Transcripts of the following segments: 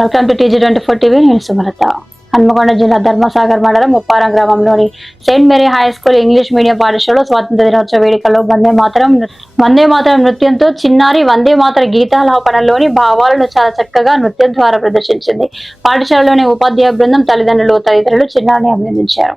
Welcome to TG24 TV. నేను సుమలత. హన్మకొండ జిల్లా ధర్మసాగర్ మండలం ముప్పారం గ్రామంలోని Saint Mary high school English medium పాఠశాలలో స్వాతంత్ర దినోత్సవ వేడుకల్లో వందే మాతరం నృత్యంతో చిన్నారి వందే మాతర గీతాలాపనలోని భావాలను చాలా చక్కగా నృత్యం ద్వారా ప్రదర్శించింది. పాఠశాలలోని ఉపాధ్యాయ బృందం, తల్లిదండ్రులు తదితరులు చిన్నారిని అభినందించారు.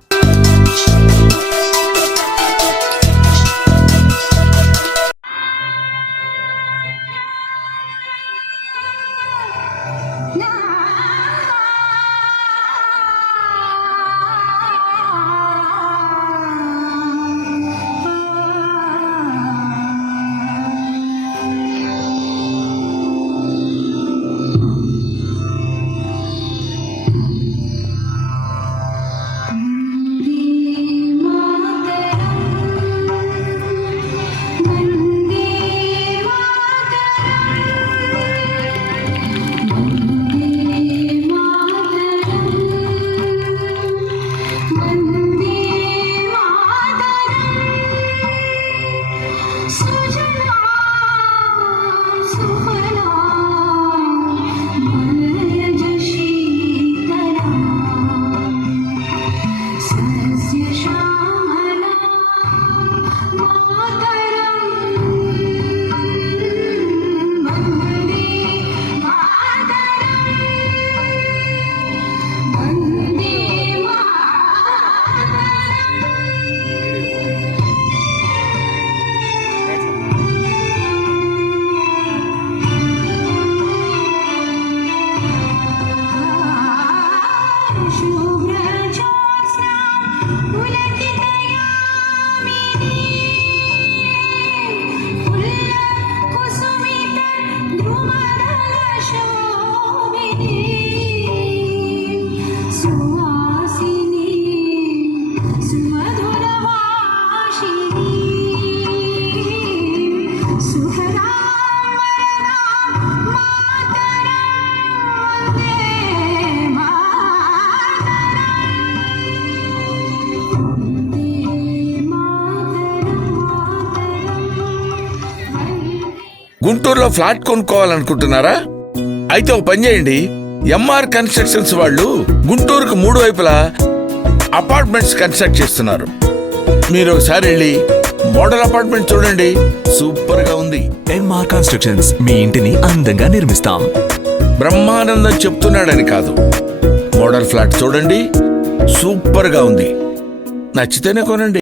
గుంటూరులో ఫ్లాట్ కొనుక్కోవాలనుకుంటున్నారా? అయితే ఒక పని చేయండి, ఎంఆర్ కన్స్ట్రక్షన్స్ వాళ్ళు గుంటూరుకు 3 వైపులా అపార్ట్మెంట్స్ కన్స్ట్రక్ట్ చేస్తున్నారు. మీరు ఒకసారి వెళ్ళి మోడల్ అపార్ట్మెంట్ చూడండి, సూపర్ గా ఉంది. ఎంఆర్ కన్స్ట్రక్షన్స్ మీ ఇంటిని అందంగా నిర్మిస్తాం. బ్రహ్మానందం చెప్తున్నాడని కాదు, మోడల్ ఫ్లాట్ చూడండి, సూపర్ గా ఉంది. నచ్చితేనే కొనండి.